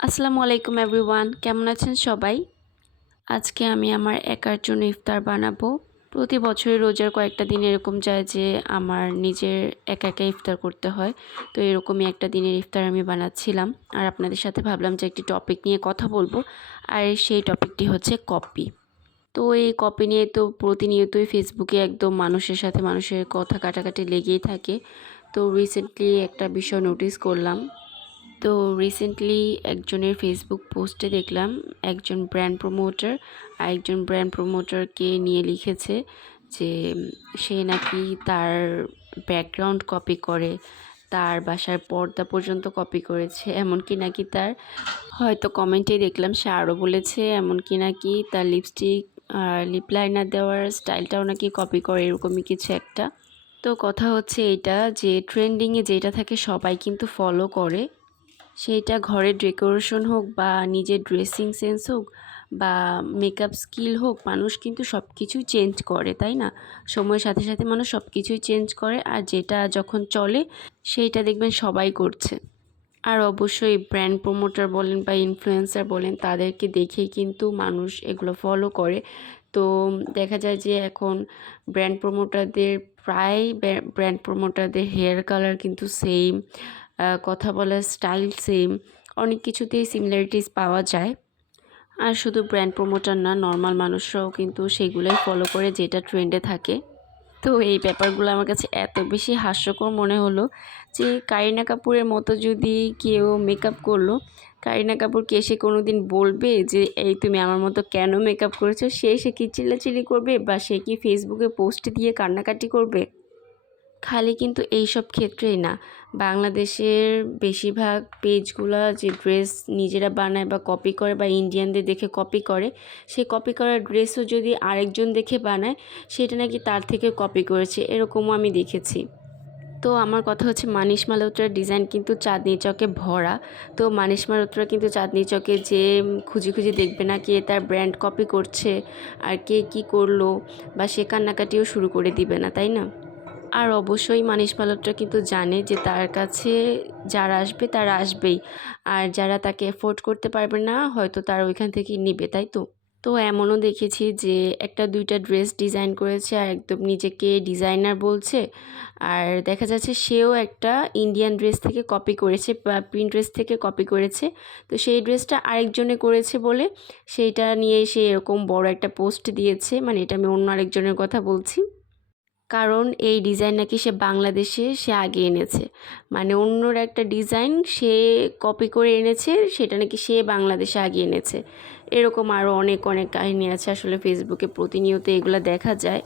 আসসালামু আলাইকুম এভরিওয়ান, কেমন আছেন সবাই? আজকে আমি আমার একার জন্য ইফতার বানাবো। প্রতি বছরই রোজার কয়েকটা দিন এরকম যায় যে আমার নিজের একা একা ইফতার করতে হয়। তো এরকমই একটা দিনের ইফতার আমি বানাচ্ছিলাম। আর আপনাদের সাথে ভাবলাম যে একটি টপিক নিয়ে কথা বলব। আর সেই টপিকটি হচ্ছে কপি। তো এই কপি নিয়ে তো প্রতিনিয়তই ফেসবুকে একদম মানুষের সাথে মানুষের কথা কাটাকাটি লেগেই থাকে। তো রিসেন্টলি একটা বিষয় নোটিস করলাম তো রিসেন্টলি একজনের ফেসবুক পোস্টে দেখলাম, একজন ব্র্যান্ড প্রমোটার আর একজন ব্র্যান্ড প্রমোটারকে নিয়ে লিখেছে যে, সে নাকি তার ব্যাকগ্রাউন্ড কপি করে, তার বাসার পর্দা পর্যন্ত কপি করেছে, এমনকি নাকি তার, হয়তো কমেন্টে দেখলাম, সে আরও বলেছে, এমনকি নাকি তার লিপস্টিক আর লিপ লাইনার দেওয়ার স্টাইলটাও নাকি কপি করে, এরকমই কিছু একটা। তো কথা হচ্ছে এটা যে ট্রেন্ডিংয়ে যেটা থাকে সবাই কিন্তু ফলো করে। সেইটা ঘরের ডেকোরেশন হোক বা নিজের ড্রেসিং সেন্স হোক বা মেকআপ স্কিল হোক, মানুষ কিন্তু সব কিছুই চেঞ্জ করে, তাই না? সময়ের সাথে সাথে মানুষ সব কিছুই চেঞ্জ করে আর যেটা যখন চলে সেইটা দেখবেন সবাই করছে। আর অবশ্যই ব্র্যান্ড প্রমোটার বলেন বা ইনফ্লুয়েন্সার বলেন, তাদেরকে দেখেই কিন্তু মানুষ এগুলো ফলো করে। তো দেখা যায় যে এখন ব্র্যান্ড প্রমোটারদের প্রায় ব্র্যান্ড প্রমোটারদের হেয়ার কালার কিন্তু সেম কথা বলার স্টাইল সেম অনেক কিছুতেই সিমিলারিটিস পাওয়া যায়। আর শুধু ব্র্যান্ড প্রমোটার না নর্মাল মানুষরাও কিন্তু সেগুলোই ফলো করে যেটা ট্রেন্ডে থাকে। তো এই ব্যাপারগুলো আমার কাছে এত বেশি হাস্যকর মনে হলো যে কারিনা কাপুরের মতো যদি কেউ মেকআপ করল, কারিনা কাপুরকে এসে কোনো দিন বলবে যে, এই তুমি আমার মতো কেন মেকআপ করেছ? সে এসে কি চিল্লাচিল্লি করবে বা সে কি ফেসবুকে পোস্ট দিয়ে কান্নাকাটি করবে? খালি কিন্তু এই সব ক্ষেত্রেই না। বাংলাদেশের বেশিরভাগ পেজগুলো যে ড্রেস নিজেরা বানায় বা কপি করে বা ইন্ডিয়ানদের দেখে কপি করে, সেই কপি করা ড্রেসও যদি আরেকজন দেখে বানায়, সেটা নাকি তার থেকে কপি করেছে, এরকমও আমি দেখেছি। তো আমার কথা হচ্ছে মানিস মালহোত্রার ডিজাইন কিন্তু চাঁদনি চকে ভরা। তো মানিস মালহোত্রা কিন্তু চাঁদনি চকে যে খুঁজে খুঁজে দেখবে না কে তার ব্র্যান্ড কপি করছে আর কে কি করল বা সে কান্নাকাটিও শুরু করে দিবে না, তাই না? আর অবশ্যই মানিশ মালহোত্রা কিন্তু জানে যে তার কাছে যারা আসবে, তারা আসবেই। আর যারা তাকে এফোর্ড করতে পারবে না, হয়তো তারা ওইখান থেকেই নিবে, তাই তো? তো এমনও দেখেছি যে একটা দুইটা ড্রেস ডিজাইন করেছে আর একদম নিজেকে ডিজাইনার বলছে। আর দেখা যাচ্ছে সেও একটা ইন্ডিয়ান ড্রেস থেকে কপি করেছে বা প্রিন্ট ড্রেস থেকে কপি করেছে। তো সেই ড্রেসটা আরেকজনে করেছে বলে সেইটা নিয়ে সে এরকম বড় একটা পোস্ট দিয়েছে। মানে এটা আমি অন্য আরেকজনের কথা বলছি। কারণ এই ডিজাইন নাকি সে বাংলাদেশে সে আগে এনেছে। মানে অন্যর একটা ডিজাইন সে কপি করে এনেছে, সেটা নাকি সে বাংলাদেশে আগে এনেছে। এরকম আরও অনেক অনেক কাহিনী আছে আসলে ফেসবুকে প্রতিনিয়ত এগুলো দেখা যায়।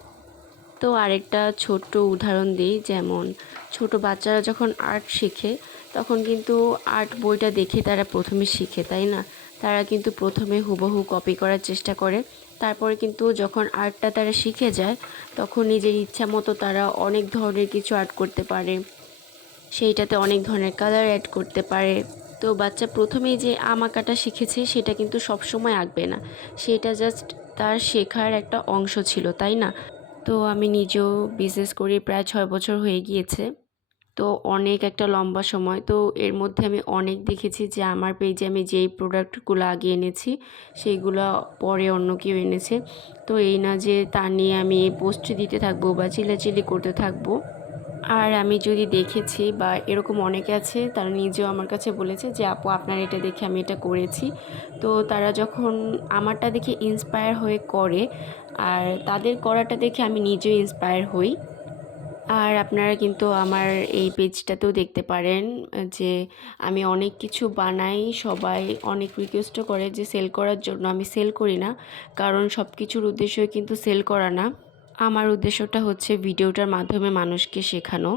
তো আরেকটা ছোট্ট উদাহরণ দিই, যেমন ছোট বাচ্চারা যখন আর্ট শেখে তখন কিন্তু আর্ট বইটা দেখে তারা প্রথমে শিখে, তাই না? তারা কিন্তু প্রথমে হুবহু কপি করার চেষ্টা করে। তারপরে কিন্তু যখন আর্টটা তারা শিখে যায়, তখন নিজের ইচ্ছা মতো তারা অনেক ধরনের কিছু আর্ট করতে পারে। সেইটাতে অনেক ধরনের কালার অ্যাড করতে পারে। তো বাচ্চা প্রথমেই যে আম আঁকাটা শিখেছে, সেটা কিন্তু সবসময় আঁকবে না। সেটা জাস্ট তার শেখার একটা অংশ ছিল, তাই না? তো আমি নিজেও বিজনেস করি, প্রায় ছয় বছর হয়ে গিয়েছে। তো অনেক একটা লম্বা সময়। তো এর মধ্যে আমি অনেক দেখেছি যে আমার পেজে আমি যেই প্রোডাক্টগুলো আগে এনেছি সেইগুলো পরে অন্য কেউ এনেছে। তো এই না যে তা নিয়ে আমি পোস্ট দিতে থাকব বা চিলাচিলি করতে থাকব। আর আমি যদি দেখেছি বা এরকম অনেকে আছে, তারা নিজেও আমার কাছে বলেছে যে, আপু, আপনার এটা দেখে আমি এটা করেছি। তো তারা যখন আমারটা দেখে ইন্সপায়ার হয়ে করে, আর তাদের করাটা দেখে আমি নিজেও ইন্সপায়ার হই। আর আপনারা কিন্তু আমার এই পেজটাতেও দেখতে পারেন যে আমি অনেক কিছু বানাই, সবাই অনেক রিকোয়েস্টও করে যে সেল করার জন্য। আমি সেল করি না, কারণ সব কিছুর উদ্দেশ্যই কিন্তু সেল করা না। আমার উদ্দেশ্যটা হচ্ছে ভিডিওটার মাধ্যমে মানুষকে শেখানো।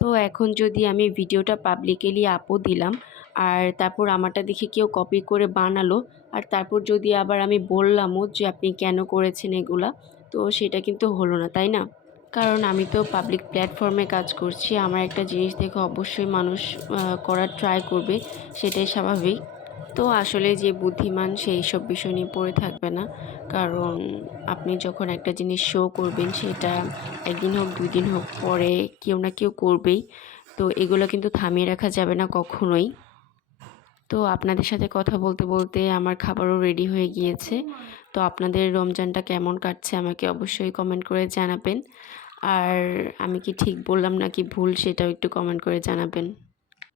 তো এখন যদি আমি ভিডিওটা পাবলিকেলি আপও দিলাম, আর তারপর আমারটা দেখে কেউ কপি করে বানালো, আর তারপর যদি আবার আমি বললামও যে আপনি কেন করেছেন এগুলা, তো সেটা কিন্তু হলো না, তাই না? কারণ আমি তো পাবলিক প্ল্যাটফর্মে কাজ করছি। আমার একটা জিনিস দেখে অবশ্যই মানুষ করার ট্রাই করবে, সেটাই স্বাভাবিক। তো আসলে যে বুদ্ধিমান সেই সব বিষয় নিয়ে পড়ে থাকবে না। কারণ আপনি যখন একটা জিনিস শো করবেন, সেটা একদিন হোক দুই দিন হোক, পরে কেউ না কেউ করবেই। তো এগুলো কিন্তু থামিয়ে রাখা যাবে না কখনোই। তো আপনাদের সাথে কথা বলতে বলতে আমার খাবারও রেডি হয়ে গিয়েছে। তো আপনাদের রমজানটা কেমন কাটছে, আমাকে অবশ্যই কমেন্ট করে জানাবেন। আর আমি কি ঠিক বললাম নাকি ভুল সেটাও একটু কমেন্ট করে জানাবেন।